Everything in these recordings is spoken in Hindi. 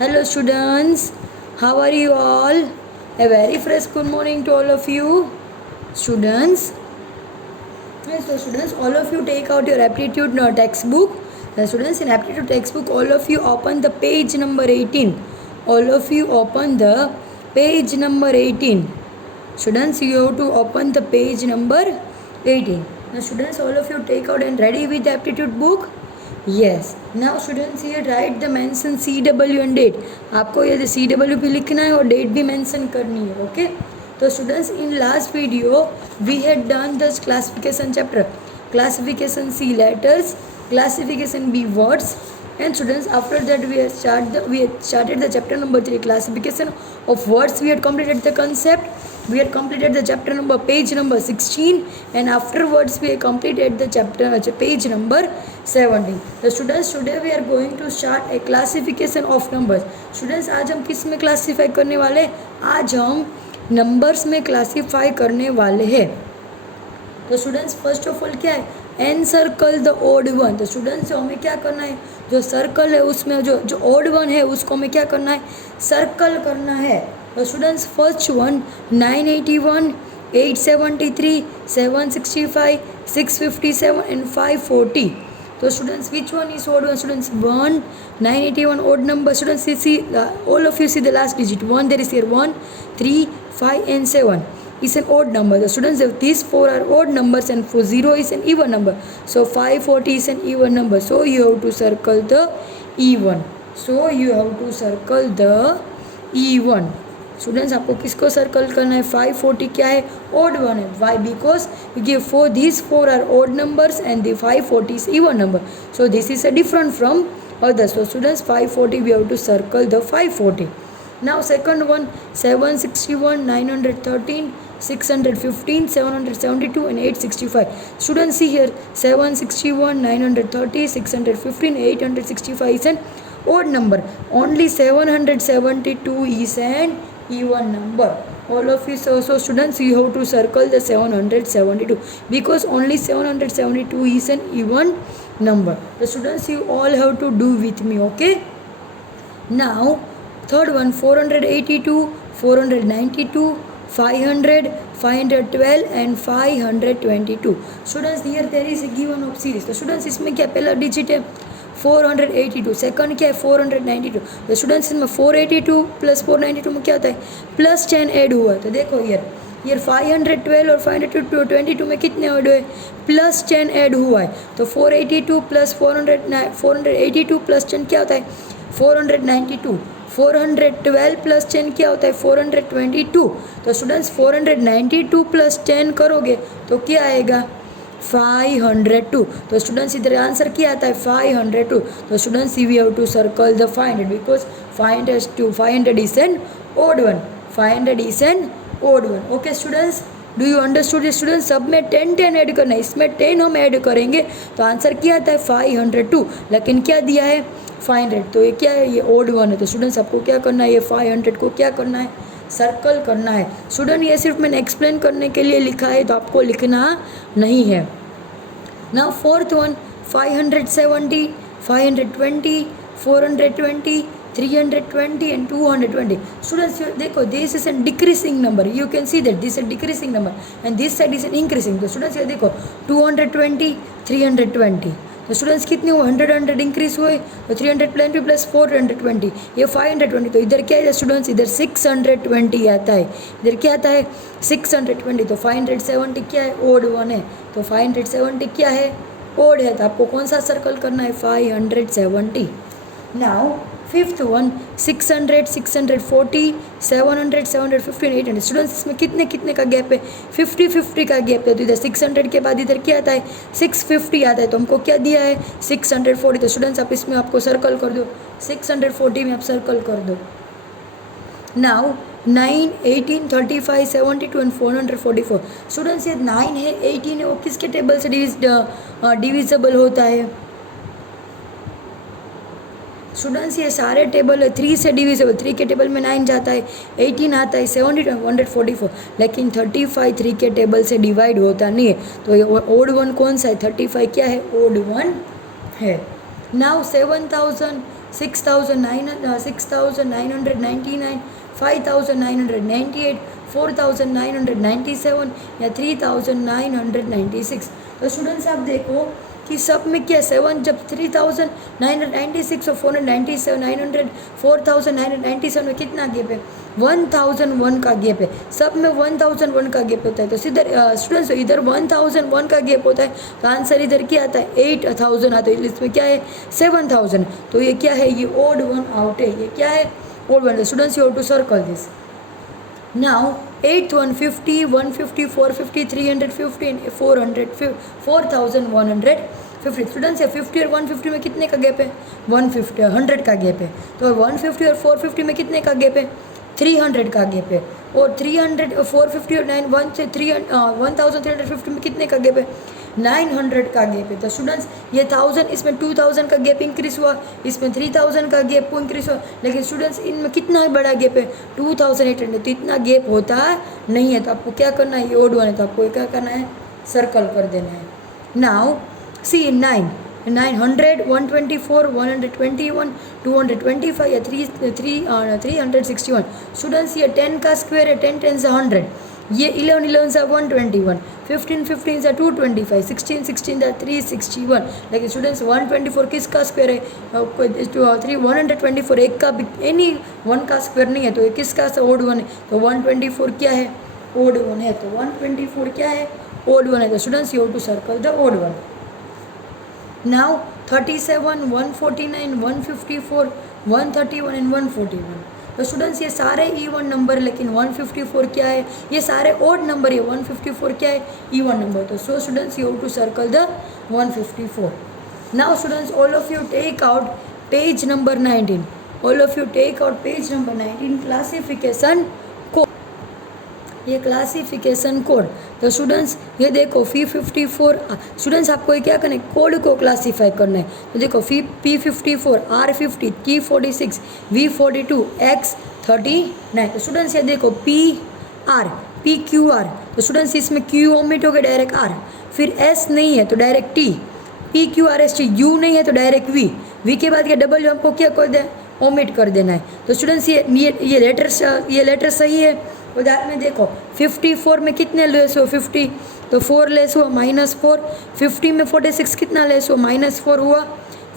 Hello students, how are you all? A very fresh good morning to all of you. Students, yes, so students, all of you take out your aptitude textbook. Students, in aptitude textbook, all of you open the page number 18. All of you open the page number 18. Students, you have to open the page number 18. Now students, all of you take out and ready with the aptitude book. Yes. Now students here write the mention CW and date. आपको ये CW भी लिखना है और डेट भी मेंशन करनी है. ओके. तो students in last video we had done the classification chapter. Classification C letters, classification B words, and students after that we had started the chapter number 3 classification of words. We had completed the concept. We had completed the chapter number page number 16, and afterwards we had completed the chapter page number 17. The students today we are going to start a classification of numbers. Students आज हम किस में क्लासीफाई करने वाले? आज हम नंबर्स में क्लासीफाई करने वाले हैं. तो स्टूडेंट्स फर्स्ट ऑफ ऑल क्या है? Encircle the odd one. तो स्टूडेंट्स हमें क्या करना है? जो सर्कल है उसमें जो ओड वन है उसको हमें क्या करना है? सर्कल करना है. तो स्टूडेंट्स फर्स्ट वन 981, 873, 765, 657 एंड 540. तो students which one is odd one? Students 1, 981 odd number. Students see all of you see the last digit 1. There is here 1, 3, 5 and 7 is an odd number. The students, if these 4 are odd numbers and 0 is an even number, so 540 is an even number, so you have to circle the even. So you have to circle the even. Students आपको किसको सर्कल करना है? 540 क्या है? ओड वन है. Why? Because give four these 4 are odd numbers and the 540 is even number, so this is a different from others. So students 540 we have to circle the 540. Now second one 761, 913, 615, 772 and 865. Students see here 761, 930, 615, 865 is an odd number. Only 772 is an even number. All of you, so students you have to circle the 772 because only 772 is an even number. The students you all have to do with me. Okay. Now third one 482, 492, 500, 512 and 522. Students here there is a given of series. तो students इसमें क्या पहला डिजिट है? 482. सेकंड क्या है? 492. तो स्टूडेंट्स इसमें 482 प्लस 492 में क्या होता है? प्लस 10 ऐड हुआ है. तो देखो ईयर 512 और 522 में कितने ऐड हुए? प्लस 10 ऐड हुआ है. तो 482 प्लस 482 प्लस 10 क्या होता है? 492. 412 प्लस 10 क्या होता है? 422. तो स्टूडेंट्स 492 प्लस 10 करोगे तो क्या आएगा? 502. तो स्टूडेंट्स इधर आंसर क्या आता है? 502. तो students we have to circle the 500 because 500 is an odd one. 500 is an odd one. Okay students, do you understood? Students सब में 10 ऐड करना है. इसमें 10 हम ऐड करेंगे तो आंसर क्या आता है? 502. लेकिन क्या दिया है? 500. तो ये क्या है? ये ओड वन है. तो स्टूडेंट्स आपको क्या करना है? ये 500 को क्या करना है? सर्कल करना है. स्टूडेंट ये सिर्फ मैंने एक्सप्लेन करने के लिए लिखा है तो आपको लिखना नहीं है. Now fourth one 570, 520, 420, 320 and 220. Students देखो this is a decreasing number. You can see that this is a decreasing number and this side is an increasing. तो स्टूडेंट्स ये देखो 220, 320. तो स्टूडेंट्स कितने हुए? 100 इंक्रीज हुए. तो 320 प्लस 420 ये 520. तो इधर क्या है स्टूडेंट्स? इधर 620 आता है. इधर क्या आता है? 620. तो 570 क्या है? ओड वन है. तो 570 क्या है? ओड है. तो आपको कौन सा सर्कल करना है? 570. Now fifth one 600, 640, 700, 715, 800. स्टूडेंट्स इसमें कितने का गैप है? 50 का गैप है. तो इधर 600 के बाद इधर क्या आता है? 650 आता है. तो हमको क्या दिया है? 640. तो स्टूडेंट्स आप इसमें आपको सर्कल कर दो. 640 में आप सर्कल कर दो. Now 9, 18, 35, 72 and 444. स्टूडेंट्स ये 9 है, 18 है, वो किसके टेबल से डिविजिबल होता है? स्टूडेंट्स ये सारे टेबल है 3 से डिविजिबल. 3 के टेबल में 9 जाता है, 18 आता है, 72, 144. लेकिन 35 3 के टेबल से डिवाइड होता नहीं है. तो ये ओड वन कौन सा है? 35 क्या है? ओड वन है. नाउ 7000, 6,999, 5,998, 4,997 या 3,996। तो स्टूडेंट्स आप देखो कि सब में क्या 7 जब 3,996 और 497 900 4,997 में कितना गैप है? 1,001 का गैप है। सब में 1,001 का गैप होता है। तो सीधे स्टूडेंट्स इधर 1,001 का गैप होता है, तो आंसर इधर क्या आता है? 8,000 आता है। इसमें क्या है? 7,000। तो ये क्या है? ये ओड वन आउट है। ये क्या है? Odd one. Students you have to circle this. Now 8th one 50, 150, 450, 350 and 400 4,150। Students ये 50 और 150 में कितने का गैप है? 150 100 का गैप है। तो 150 और 450 में कितने का गैप है? 300 का गैप है। और 300 और 450 और 1 से 1,350 में कितने का गैप है? 900 का गैप है। तो स्टूडेंट्स ये 1000, इसमें 2000 का गैप इंक्रीज हुआ, इसमें 3000 का गैप इंक्रीज हुआ, लेकिन स्टूडेंट्स इनमें कितना बड़ा गैप है? 2800। तो इतना गैप होता नहीं है। तो आपको क्या करना है? ये ओड वन है, तो आपको क्या करना है? सर्कल कर देना है। नाउ सी 900, 124, 121, 225 या 361। स्टूडेंट्स ये 10 का स्क्वायर है, 10 10 से 100, ये 11 11 से 121, 15 15 से 225, 16 16 से 361। लेकिन स्टूडेंट्स 124 किसका स्क्वायर है? 124 एक का भी एनी वन का स्क्वायर नहीं है, तो ये किसका सा ओड वन है? तो 124 क्या है? ओड वन है। तो 124 क्या है? ओड वन है। तो students you have to circle the odd one. Now 37, 149, 154, 131 and 141। तो स्टूडेंट्स ये सारे इवन नंबर, लेकिन 154 क्या है? ये सारे ओड नंबर है। 154 क्या है? Even number. तो so students you have to circle the 154। Now students all of you take out page number 19। All of you take out page number 19, classification code. ये क्लासिफिकेशन कोड। तो स्टूडेंट्स ये देखो P54। स्टूडेंट्स आपको ये क्या करना है? कोड को क्लासीफाई करना है। तो देखो P54, R50, T46, V42, X39। तो स्टूडेंट्स ये देखो PQR। तो स्टूडेंट्स इसमें Q ओमिट हो गया, डायरेक्ट R। फिर S नहीं है तो डायरेक्ट T, PQRST। U नहीं है तो डायरेक्ट V। V के बाद क्या? W हमको क्या कर दे? ओमिट कर देना है। तो स्टूडेंट्स ये लेटर सही है। उदाहरण में देखो 54 में कितने लेस हो? 50, तो 4 लेस हुआ, -4। 50 में 46 कितना लेस हुआ? -4 हुआ।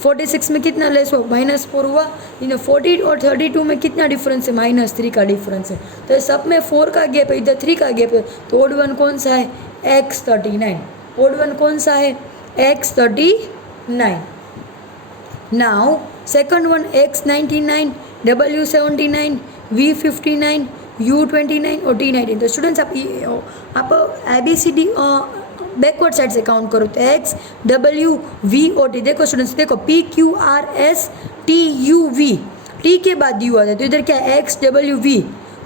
46 में कितना लेस हुआ? -4 हुआ। 40 और 32 में कितना डिफरेंस है? -3 का डिफरेंस है। तो सब में 4 का गैप है, इधर 3 का गैप है। तो ओड वन कौन सा है? X39। ओड वन कौन सा है? X39। Now second one X99, W79, V59, U29 और T19। तो स्टूडेंट्स आप ABCD बैकवर्ड साइड से काउंट करो। तो X W V और T। देखो स्टूडेंट्स देखो PQRSTUV, T के बाद U आता है। तो इधर क्या है? X W V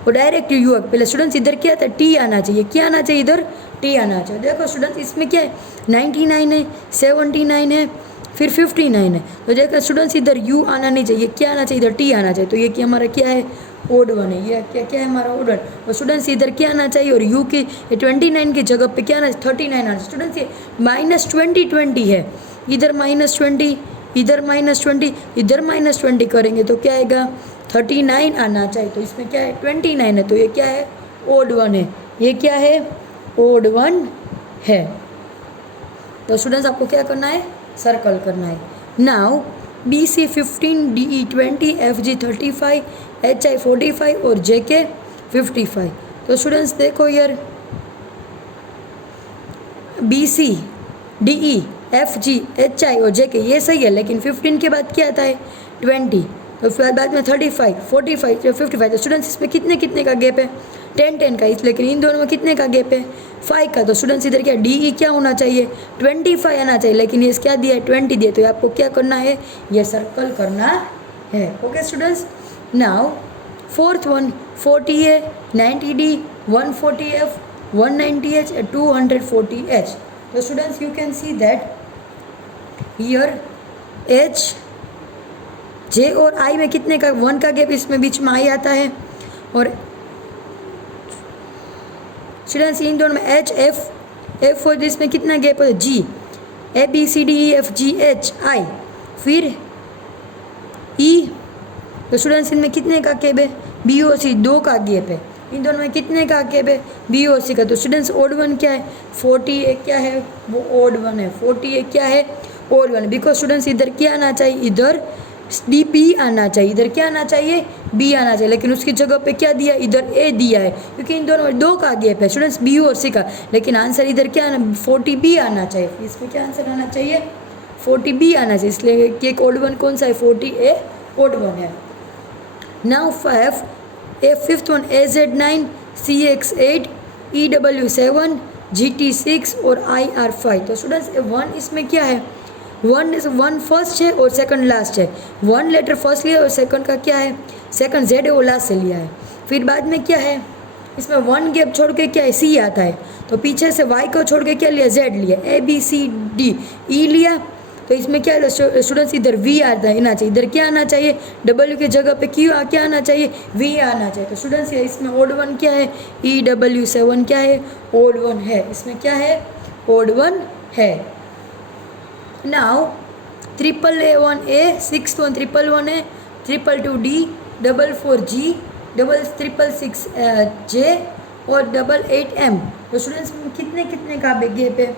और डायरेक्ट U है। पहले स्टूडेंट्स इधर क्या था? T आना चाहिए। क्या आना चाहिए? इधर T आना चाहिए। देखो स्टूडेंट्स इसमें क्या है? 99 है, 79 है, फिर 59 है। तो देखो स्टूडेंट्स इधर U आना नहीं चाहिए। क्या आना चाहिए? इधर T आना चाहिए। तो ये क्या हमारा क्या है? ओड वन है। ये क्या है हमारा? Odd one. और स्टूडेंट्स इधर क्या आना चाहिए? और U की 29 की जगह पे क्या आना? 39 आना चाहिए। स्टूडेंट्स ये -20 20 है, इधर -20, इधर -20, इधर -20 करेंगे तो क्या आएगा? 39 आना चाहिए। तो इसमें क्या है? 29 है। तो ये क्या है? ओड वन है। ये क्या है? ओड वन है। तो स्टूडेंट्स आपको क्या करना है? सर्कल करना है। Now BC 15, DE 20, FG 35, HI 45 और JK 55। तो स्टूडेंट्स देखो यार BC, DE, FG, HI और JK ये सही है, लेकिन 15 के बाद क्या आता है? 20। तो फिर बाद में 35, 45, 55। तो स्टूडेंट्स इसमें कितने कितने का गैप है? 10 10 का। लेकिन इन दोनों में कितने का गैप है? 5 का। तो स्टूडेंट्स इधर क्या DE क्या होना चाहिए? 25 आना चाहिए, लेकिन ये क्या दिया है? 20 दिया। तो आपको क्या करना है? ये सर्कल करना है। Okay students. Now fourth one 40 है, 90D, 140F, 190H, 240H। तो students you can see that here H, J और I में कितने का? 1 का गैप इसमें बीच में I आता है। और स्टूडेंट्स इन दोनों में H F और इसमें कितना गैप है? G, A B C D E F G H I। फिर ई, तो स्टूडेंट्स इनमें कितने का गैप है? बी और सी 2 का गैप है। इन दोनों में कितने का गैप है? बी और सी का। तो स्टूडेंट्स ओड वन क्या है? 48 क्या है? वो ओड वन है। 48 क्या है? Odd one. बिकॉज स्टूडेंट्स इधर क्या आना चाहिए? इधर डी बी आना चाहिए। इधर क्या आना चाहिए? बी आना चाहिए, लेकिन उसकी जगह पे क्या दिया? इधर ए दिया है, क्योंकि इन दोनों में 2 का गैप है स्टूडेंट्स, बी और सी का। लेकिन आंसर इधर क्या आना? 40 बी आना चाहिए। इसमें क्या आंसर आना चाहिए? 40 बी आना चाहिए। इसलिए कि एक ओड वन कौन सा है? 40 ए ओड वन है। Now fifth one AZ9, CX8, EW7, GT6 और IR5। तो स्टूडेंट्स 1 इसमें क्या है? 1 फर्स्ट है और सेकंड लास्ट है। 1 लेटर फर्स्ट लिया और सेकंड का क्या है? सेकंड Z है वो लास्ट से लिया है। फिर बाद में क्या है? इसमें 1 गैप छोड़ के क्या है? C आता है। तो पीछे से Y को छोड़ के क्या लिया? Z लिया। ABCD E लिया। तो इसमें क्या है स्टूडेंट्स? इधर V आता है, आना चाहिए। इधर क्या आना चाहिए? W की जगह पे क्या आना चाहिए? V आना चाहिए। तो स्टूडेंट्स ये इसमें ओड वन क्या है? EW7 क्या है? ओड वन है। इसमें क्या है? ओड वन है। Now AAA1A, 6th one 111A, 222D, 44G, 666J और 88M। तो स्टूडेंट्स कितने का गैप है?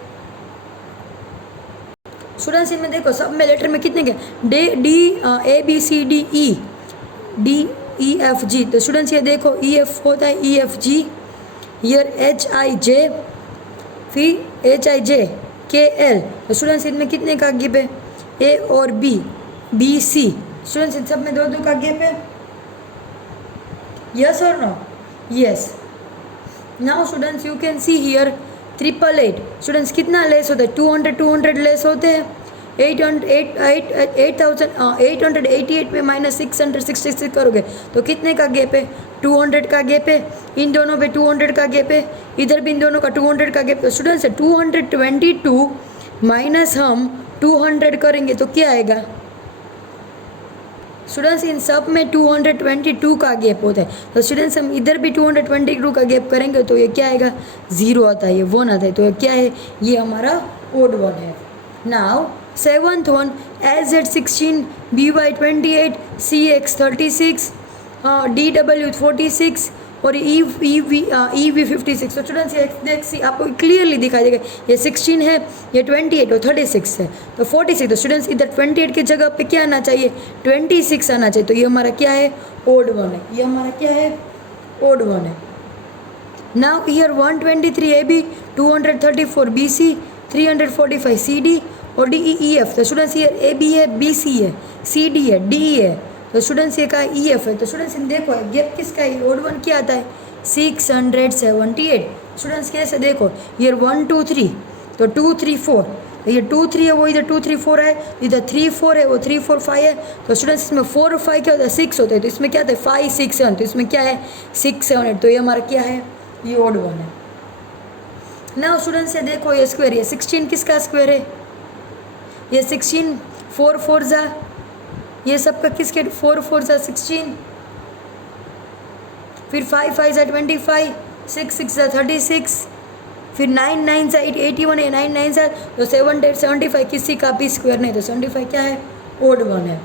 स्टूडेंट्स इनमें देखो सब में लेटर में कितने के? ABCDE, DEFG। तो स्टूडेंट्स ये देखो EF होता है EFG, ईयर HIJ, फिर HIJ KL। तो स्टूडेंट्स इनमें कितने का गैप है? A और B, BC। स्टूडेंट्स इन सब में 2 का गैप है। यस और no? Yes. Now students you can see here 888। Students कितना लेस होता है? 200 लेस होते हैं। 888 में -666 करोगे तो कितने का गैप है? 200 का गैप है। इन दोनों पे 200 का गैप है, इधर भी इन दोनों का 200 का गैप है। स्टूडेंट्स 222 माइनस हम 200 करेंगे तो क्या आएगा? स्टूडेंट्स इन सब में 222 का गैप होता है। तो स्टूडेंट्स हम इधर भी 222 का गैप करेंगे तो ये क्या आएगा? 0 आता है, ये 1 आता है। तो ये क्या है? ये हमारा ओड वन है। Now 7th one AZ16, BY28, CX36, DW46 और EV56। तो स्टूडेंट्स ये देख आपको क्लियरली दिखाई देगा, ये 16 है, ये 28 और 36 है, तो 46। तो स्टूडेंट्स इधर 28 की जगह पे क्या आना चाहिए? 26 आना चाहिए। तो ये हमारा क्या है? ओड वन है। ये हमारा क्या है? ओड वन है। Now year 123 AB, 234 BC, 345 CD और DEF। तो स्टूडेंट्स ये AB है, BC है, CD है, DE है। तो स्टूडेंट्स ये का EF है। तो स्टूडेंट्स देखो गैप किसका है? ओड वन क्या आता है? 678। स्टूडेंट्स कैसे देखो, ईयर 1 2 3, तो 2 3 4, ये 2 3 है वो इधर 2 3 4 है, इधर 3 4 है वो 3 4 5 है। तो स्टूडेंट्स इसमें 4 और 5 क्या होता है? 6 होता है। तो इसमें क्या आता है? 5 6 7। तो इसमें क्या है? 6 7 8। तो ये हमारा क्या है? ये ओड वन है। नाउ स्टूडेंट्स ये देखो ये स्क्वायर, ये 16 किसका स्क्वायर है? ये 16 4 4 जा, ये सबका किसके? 4 4 जा 16, फिर 5 5 जा 25, 6 6 जा 36, फिर 9 9 जा 81 है, 9 9 जा तो 75 किसी का भी स्क्वायर नहीं। तो 75 क्या है? ओड वन है।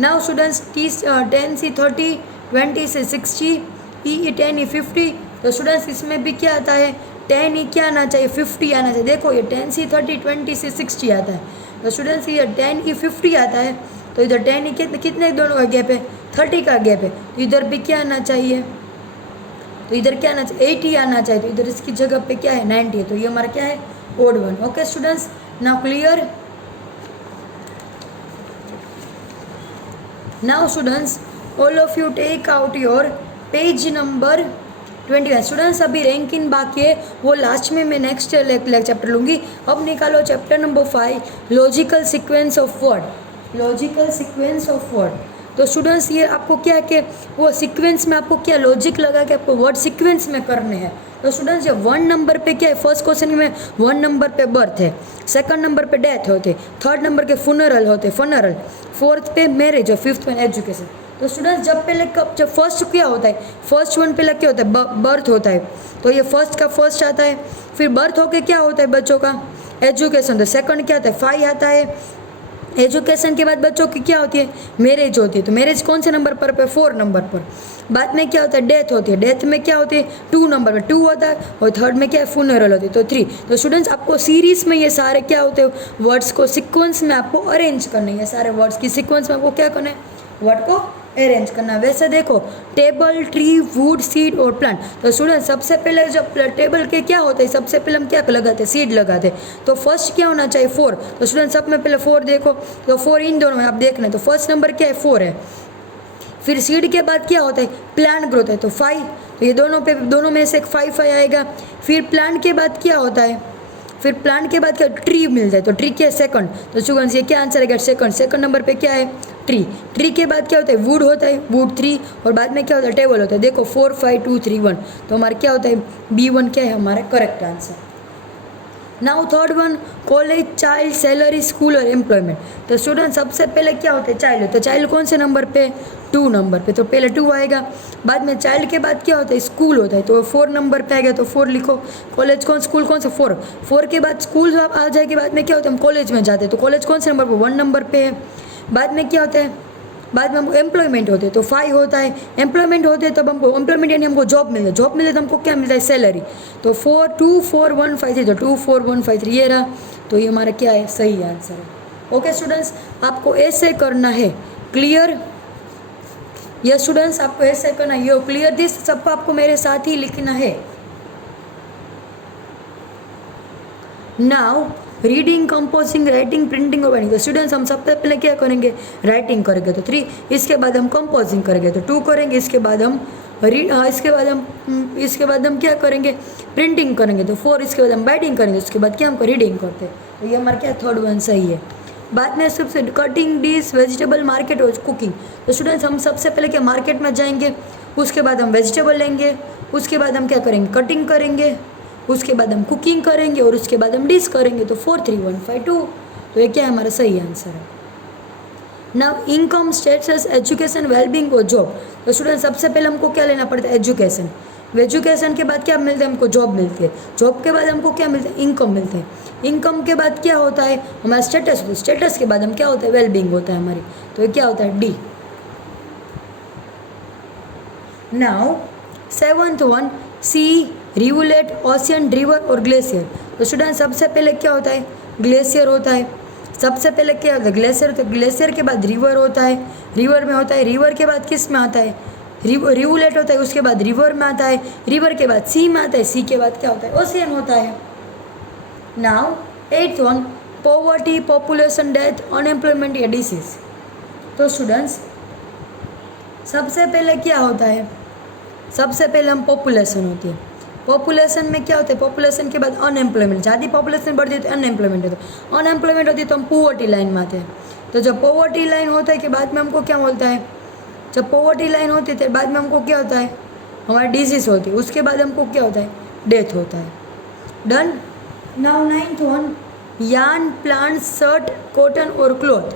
नाउ स्टूडेंट्स 10 से 30, 20 से 60, E 10 E 50। तो स्टूडेंट्स इसमें भी क्या आता है? 10 E क्या आना चाहिए? 50 आना चाहिए। देखो ये 10 से 30, 20 से 60 आता है। तो स्टूडेंट्स ये 10 E 50 आता है। तो इधर 10 E कितने दोनों का गैप है? 30 का गैप है। तो इधर भी क्या आना चाहिए? तो इधर क्या आना चाहिए? 80 आना चाहिए। तो इधर इसकी जगह पे क्या है? 90 है। तो ये हमारा क्या है? Odd one. Okay students, now clear? Now students all of you take out your page number 21। Students अभी रैंकिंग बाकी है, वो लास्ट में मैं नेक्स्ट चैप्टर लूँगी। अब निकालो chapter number 5, logical sequence of word. Logical sequence of word. तो स्टूडेंट्स ये आपको क्या कि वो सीक्वेंस में आपको क्या लॉजिक लगा कि आपको वर्ड सीक्वेंस में करने हैं। तो स्टूडेंट्स ये 1 नंबर पे क्या है? फर्स्ट क्वेश्चन में 1 नंबर पे बर्थ है, सेकंड नंबर पे डेथ होते, थर्ड नंबर के फनरल होते, फनरल, फोर्थ पे मैरिज और फिफ्थ पे एजुकेशन। तो स्टूडेंट्स जब फर्स्ट क्या होता है? फर्स्ट वन पे क्या होता है? बर्थ होता है। तो ये फर्स्ट का फर्स्ट आता है, फिर बर्थ होके क्या होता है बच्चों का? एजुकेशन। तो सेकंड क्या आता है? 5 आता है, एजुकेशन के बाद बच्चों की क्या होती है, मैरिज होती है। तो मैरिज कौन से नंबर पर 4 नंबर पर। बाद में क्या होता है, डेथ होती है। डेथ में क्या होती है, 2 नंबर पर 2 होता है। और थर्ड में क्या है, फ्यूनरल होती है, तो 3। तो स्टूडेंट्स आपको सीरीज में ये सारे क्या होते हैं, वर्ड्स को सिक्वेंस में आपको अरेंज करने हैं। सारे वर्ड्स की सिक्वेंस में आपको क्या करना है, वर्ड को अरेंज करना। वैसे देखो, टेबल, ट्री, वुड, सीड और प्लांट। तो स्टूडेंट सबसे पहले जब टेबल के क्या होता है, सबसे पहले हम क्या लगाते हैं, सीड लगाते हैं। तो फर्स्ट क्या होना चाहिए, 4। तो स्टूडेंट सब में पहले 4 देखो, तो 4 इन दोनों में आप देखना है। तो फर्स्ट नंबर क्या है, 4 है। फिर सीड के बाद क्या होता है, प्लांट ग्रोथ है, तो 5। तो ये दोनों में से एक 5 आएगा। फिर प्लांट के बाद क्या होता है, फिर प्लांट के बाद क्या, ट्री मिलता है। तो ट्री क्या है, सेकंड। तो स्टूडेंट्स ये क्या आंसर है, सेकंड नंबर पे क्या है, ट्री। ट्री के बाद क्या होता है, वुड होता है, वुड 3। और बाद में क्या होता है, टेबल होता है। देखो 4 5 2 3 1। तो हमारा क्या होता है, B1 क्या है हमारा correct answer. Now third one, college, child, salary, school और एम्प्लॉयमेंट। तो स्टूडेंट सबसे पहले क्या होता है, चाइल्ड। तो चाइल्ड कौन से नंबर पे, 2 नंबर पे। तो पहले 2 आएगा। बाद में चाइल्ड के बाद क्या होता है, स्कूल होता है। तो 4 नंबर पे आएगा, तो 4 लिखो। कॉलेज स्कूल कौन सा, 4 के बाद स्कूल आ जाएगी। बाद में क्या होता है, हम कॉलेज में जाते हैं। तो कॉलेज कौन से नंबर पर, 1 नंबर पे है। बाद में क्या होता है, बाद में हम एम्प्लॉयमेंट होते हैं। तो 5 होता है। एम्प्लॉयमेंट होते हैं तब हमको एम्प्लॉयमेंट यानी हमको जॉब मिले। जॉब मिले तो हमको क्या मिलता है, सैलरी। तो 4 2 4 1 5 3। तो 2 4 1 5 3 ये रहा। तो ये हमारा क्या है, सही आंसर है। ओके स्टूडेंट्स, आपको ऐसे करना है। क्लियर, यस स्टूडेंट्स, आपको ऐसे करना है। यो क्लियर दिस, सबको आपको मेरे साथ ही लिखना है। Now reading, composing, writing, printing और वाइटिंग। तो स्टूडेंट्स हम सबसे पहले क्या करेंगे, राइटिंग करेंगे, तो 3। इसके बाद हम कंपोजिंग करेंगे, तो 2 करेंगे। इसके बाद हम इसके बाद हम क्या करेंगे, प्रिंटिंग करेंगे, तो 4। इसके बाद हम राइटिंग करेंगे, उसके बाद क्या हमको रीडिंग करते हैं। तो ये हमारा क्या, थर्ड वन सही है। बाद में सबसे कटिंग, डिश, वेजिटेबल, मार्केट और कुकिंग। तो स्टूडेंट्स हम सबसे पहले क्या, मार्केट में जाएंगे, उसके बाद हम वेजिटेबल लेंगे, उसके बाद हम क्या करेंगे, कटिंग करेंगे, उसके बाद हम कुकिंग करेंगे और उसके बाद हम डिश करेंगे। तो 4 3 1 5 2। तो ये क्या है, हमारा सही आंसर है। Now income, status, education, wellbeing और जॉब। तो स्टूडेंट सबसे पहले हमको क्या लेना पड़ता है, एजुकेशन। एजुकेशन के बाद क्या मिलता है, हमको जॉब मिलती है। जॉब के बाद हमको क्या मिलता है, इनकम मिलते हैं। इनकम के बाद क्या होता है, हमारा स्टेटस होता है। स्टेटस के बाद हम क्या होता है, वेलबींग होता है हमारी। तो ये क्या होता है, डी। नाउ 7th वन, सी, रिवुलेट, ओशियन, रिवर और ग्लेशियर। तो स्टूडेंट सबसे पहले क्या होता है, ग्लेशियर होता है। सबसे पहले क्या होता है, ग्लेशियर होता है। ग्लेशियर के बाद रिवर होता है, रिवर में होता है। रिवर के बाद किस में आता है, रिवुलेट होता है। उसके बाद रिवर में आता है, रिवर के बाद सी में आता है, सी के बाद क्या होता है, ओशियन होता है। Now 8th one, poverty, population, death, unemployment या डिसीज। तो स्टूडेंट्स सबसे पहले क्या होता है, सबसे पहले हम पॉपुलेशन होती है। पॉपुलेशन में क्या होता है, पॉपुलेशन के बाद अनएम्प्लॉयमेंट। ज़्यादा पॉपुलेशन बढ़ती है तो अनएम्प्लॉयमेंट होता है। अनएम्प्लॉयमेंट होती है तो हम पॉवर्टी लाइन में आते हैं। तो जब पॉवर्टी लाइन होता है के बाद में हमको क्या बोलता है, जब पॉवर्टी लाइन होती है तो बाद में हमको क्या होता है, हमारी डिजीज़ होती है। उसके बाद हमको क्या होता है, डेथ होता है। Done. Now 9th one, yarn, plant, shirt, cotton और क्लॉथ।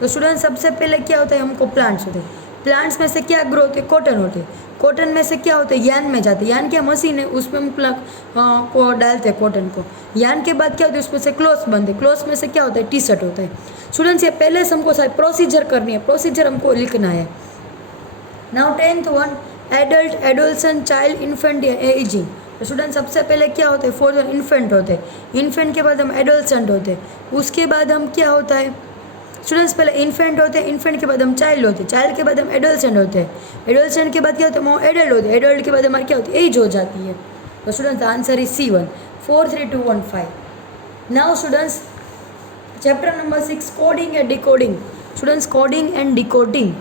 तो स्टूडेंट सबसे पहले क्या होता है, हमको प्लांट्स होते हैं। प्लांट्स में से क्या ग्रो होते हैं, कॉटन होते हैं। कॉटन में से क्या होता है, यान में जाते हैं। यान क्या मशीन है, उसमें हम को डालते हैं कॉटन को। यान के बाद क्या होता है, उसमें से क्लोथ्स बनते हैं। क्लोथ्स में से क्या होता है, टी शर्ट होता है। स्टूडेंट्स ये पहले से हमको सारी प्रोसीजर करनी है, प्रोसीजर हमको लिखना है। Now 10th one, adult, adolescent, child, infant या एजिंग। तो स्टूडेंट सबसे पहले क्या होता है, 4 इन्फेंट होते हैं। इन्फेंट के बाद हम एडोलसेंट होते हैं। उसके बाद हम क्या होता है, स्टूडेंट्स पहले इन्फेंट होते हैं, इन्फेंट के बाद हम चाइल्ड होते हैं, चाइल्ड के बाद हम एडोलसेंट होते हैं, एडोलसेंट के बाद क्या होता है, हम एडल्ट होते हैं, एडल्ट के बाद हमारी क्या होती है, एज हो जाती है। तो students answer is C1। 4 3 2 1 5। Now students chapter number 6, coding and decoding. Students coding and decoding.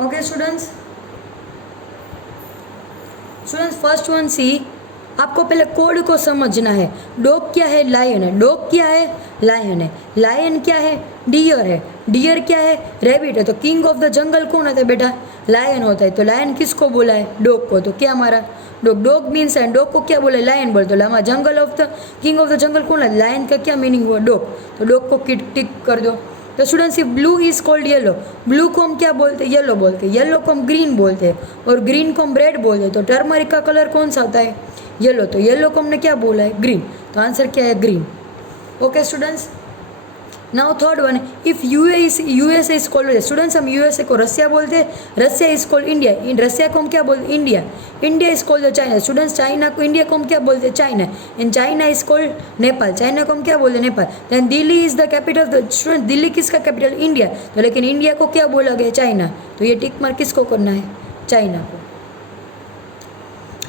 Okay students, first one see, आपको पहले कोड को समझना है। डॉग क्या है, लायन है। डॉग क्या है, लायन है। लायन क्या है, डियर है। डियर क्या है, रैबिट है। तो किंग ऑफ द जंगल कौन होता है बेटा, लायन होता है। तो लायन किसको बोला है, डॉग को। तो क्या हमारा डॉग, डॉग मीन्स है, डॉग को क्या बोला है, लायन बोले। तो हमारा जंगल of the king of the jungle कौन है, लायन का क्या मीनिंग हुआ, डॉग। तो डॉग को टिक कर दो। तो students blue is called yellow. Blue को हम क्या बोलते हैं, येलो बोलते हैं। येलो को हम ग्रीन बोलते हैं और ग्रीन को हम रेड बोलते हैं। तो टर्मरिक का कलर कौन सा होता है, येलो। तो येलो को हमने क्या बोला है, ग्रीन। तो आंसर क्या है, green. Okay students, now third one, if USA is called, students हम यूएसए को रसिया बोलते हैं, रसिया इज कॉल्ड इंडिया, इन रसिया को हम क्या बोलते हैं? India, India is called China, students China को, इंडिया को हम क्या बोलते हैं? China, and China is called Nepal, China को हम क्या बोलते हैं? Nepal. Then Delhi is the capital, student Delhi किसका कैपिटल? इंडिया, तो लेकिन इंडिया को क्या बोला गया? चाइना, तो ये टिक मार्क किसको करना है? चाइना को।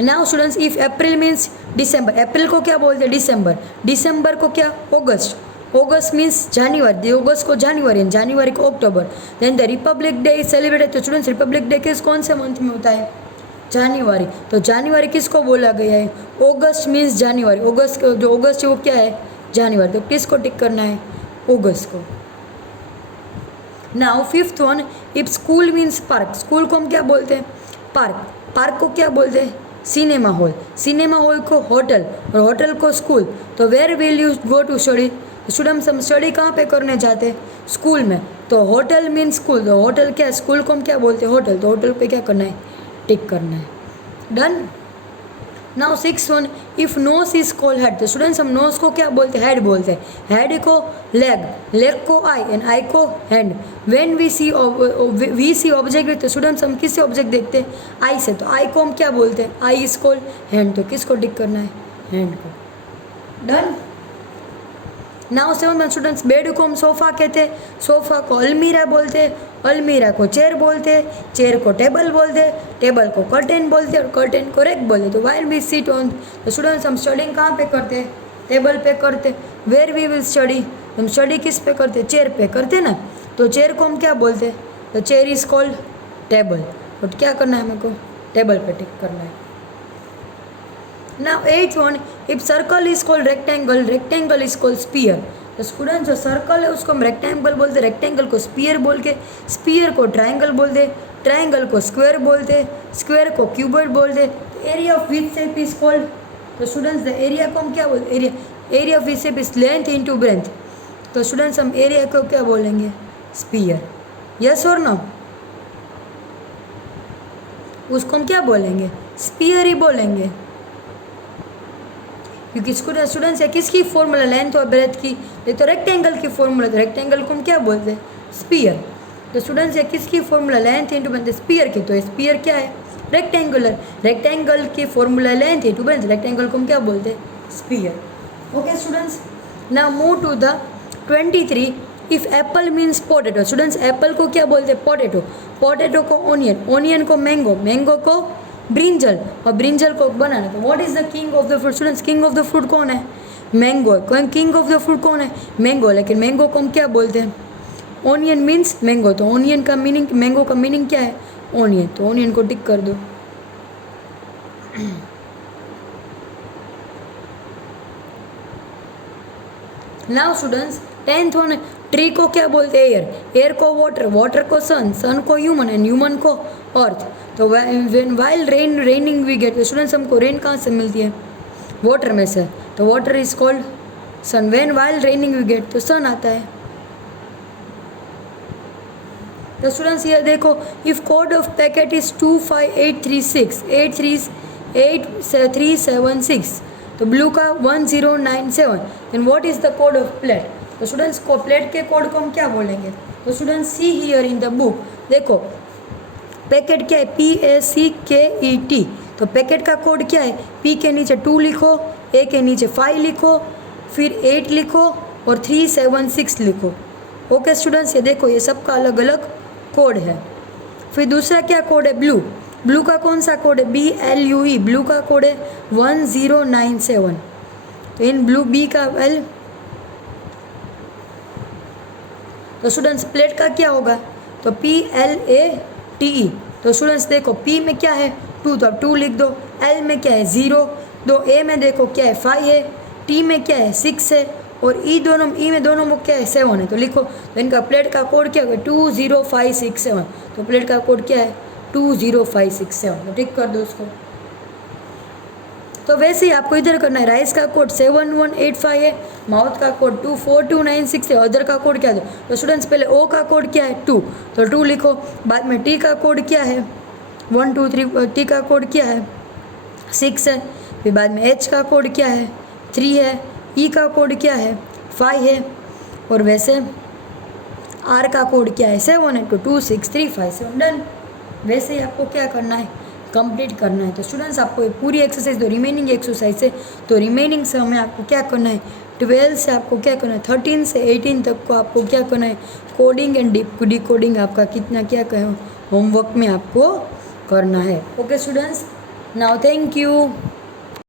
Now students, if April means December, April को क्या बोलते हैं? डिसम्बर, डिसम्बर को क्या? अगस्त, अगस्त मीन्स जनवरी, अगस्त को जनवरी, जनवरी को अक्टूबर। Then the republic day is celebrated, तो स्टूडेंट्स रिपब्लिक डे किस कौन से मंथ में होता है? जनवरी, तो जनवरी किसको बोला गया है? अगस्त मीन्स जनवरी, अगस्त जो अगस्त है वो क्या है? जनवरी, तो किसको टिक करना है? अगस्त को। Now fifth one, if school means park, school को हम क्या बोलते हैं? पार्क, पार्क को क्या बोलते हैं? सिनेमा हॉल, सिनेमा हॉल को होटल, और होटल को स्कूल, तो where will you go to study? Students हम स्टडी कहाँ पे करने जाते हैं? स्कूल में, तो होटल मीन्स स्कूल, तो होटल क्या है? स्कूल को हम क्या बोलते हैं? होटल, तो होटल पे क्या करना है? टिक करना है। Done. Now six one, if nose is called head, तो स्टूडेंट्स हम नोज को क्या बोलते हैं? हेड बोलते हैं, हेड को लेग, लेग को आई, एंड आई को hand. When we see object, तो स्टूडेंट्स हम किससे ऑब्जेक्ट देखते हैं? आई से, तो आई को हम क्या बोलते हैं? आई इज कॉल्ड हैंड, तो किसको टिक करना है? हैंड को। Done. Now seven students, bed को हम सोफ़ा कहते हैं, सोफ़ा को अलमीरा बोलते हैं, अलमीरा को चेयर बोलते हैं, चेयर को टेबल बोलते हैं, टेबल को कर्टेन बोलते हैं, और कर्टेन को रैक बोलते हैं। तो वाइल वी सिट ऑन, तो स्टूडेंट्स हम स्टडिंग कहाँ पे करते हैं? टेबल पे करते हैं। वेयर वी विल स्टडी, हम स्टडी किस पे करते हैं? चेयर पे करते हैं ना, तो चेयर को हम क्या बोलते हैं? तो चेयर इज कॉल्ड टेबल, तो क्या करना है? मेरे को टेबल पे टिक करना है। Now eight one, if circle is called rectangle, rectangle is called sphere, तो स्टूडेंट जो सर्कल है उसको हम रेक्टेंगल बोलते हैं, रेक्टेंगल को स्पीयर बोल के, स्पीयर को ट्रायंगल बोलते, ट्रायंगल को स्क्वायर बोलते, स्क्वायर को क्यूबॉइड बोलते। Area of which shape is called, तो स्टूडेंट्स द एरिया को हम क्या बोलते? Area, area of which shape is length into breadth, तो स्टूडेंट्स हम एरिया को क्या बोलेंगे? स्पीयर। यस और नो? उसको हम क्या बोलेंगे? स्पीयर ही बोलेंगे, क्योंकि स्टूडेंट्स है किसकी फॉर्मूला? लेंथ और ब्रेथ की, ये तो रेक्टेंगल की फॉर्मूला, तो रेक्टेंगल को हम क्या बोलते हैं? स्पीयर। तो स्टूडेंट्स है किसकी formula? Length into breadth, sphere की, तो स्पीयर क्या है? रेक्टेंगुलर, रेक्टेंगल की formula length into breadth, rectangle को हम क्या बोलते हैं? Sphere. Okay students, now move to the 23, if apple means potato, students apple को क्या बोलते हैं? पोटैटो, पोटैटो को ऑनियन, ऑनियन को मैंगो, मैंगो को ब्रिंजल, और ब्रिंजल को बनाना। तो what is the king of the fruit? Students king of the fruit कौन है? Mango. King of the fruit कौन है? मैंगो, लेकिन मैंगो को हम क्या बोलते हैं? ऑनियन मीन्स मैंगो, तो ऑनियन का मीनिंग, मैंगो का मीनिंग क्या है? ऑनियन, तो ऑनियन को टिक कर दो। Now students 10th one, tree को क्या बोलते हैं? एयर, एयर को वाटर, वाटर को सन, सन को ह्यूमन, एंड ह्यूमन को अर्थ। तो while raining we get, students हमको रेन कहाँ से मिलती है? वाटर में से, तो water is called sun. When while raining we get, तो सन आता है। तो स्टूडेंट्स ये देखो, if code of packet is 25836 83837 तो ब्लू का 1097, then what is the code of plate? तो स्टूडेंट्स को प्लेट के कोड को हम क्या बोलेंगे? तो students see here in the book, देखो पैकेट क्या है? PACKET, तो पैकेट का कोड क्या है? P के नीचे 2 लिखो, A के नीचे 5 लिखो, फिर 8 लिखो और 376 लिखो। ओके स्टूडेंट्स, ये देखो ये सबका अलग अलग कोड है। फिर दूसरा क्या कोड है? ब्लू, ब्लू का कौन सा कोड है? BLUE, ब्लू का कोड है 1097। तो इन ब्लू B का L, तो स्टूडेंट्स प्लेट का क्या होगा? तो PLATE। तो स्टूडेंट्स देखो P में क्या है? 2, तो अब 2 लिख दो। L में क्या है? 0, दो A में देखो क्या है? 5 है, T में क्या है? 6 है, और E में दोनों में क्या है? 7 है। तो लिखो, तो इनका प्लेट का कोड क्या होगा? 20567। तो प्लेट का कोड क्या है? 20567, तो टिक कर दो उसको। तो वैसे ही आपको इधर करना है, राइस का कोड 7185 है, माउथ का कोड 24296 है, अदर का कोड क्या है? तो स्टूडेंट्स पहले O का कोड क्या है? 2, तो 2 लिखो। बाद में T का कोड क्या है? 1 2 3, T का कोड क्या है? 6 है। फिर बाद में H का कोड क्या है? 3 है। E का कोड क्या है? 5 है, और वैसे आर का कोड क्या है 7822635 डन। वैसे ही आपको क्या करना है, कंप्लीट करना है। तो स्टूडेंट्स आपको ये पूरी एक्सरसाइज तो रिमेनिंग एक्सरसाइज है, तो रिमेनिंग से हमें आपको क्या करना है, 12 से आपको क्या करना है, 13 से 18 तक को आपको क्या करना है, कोडिंग एंड डिकोडिंग आपका कितना क्या कहें होमवर्क में आपको करना है। Okay students, now thank you.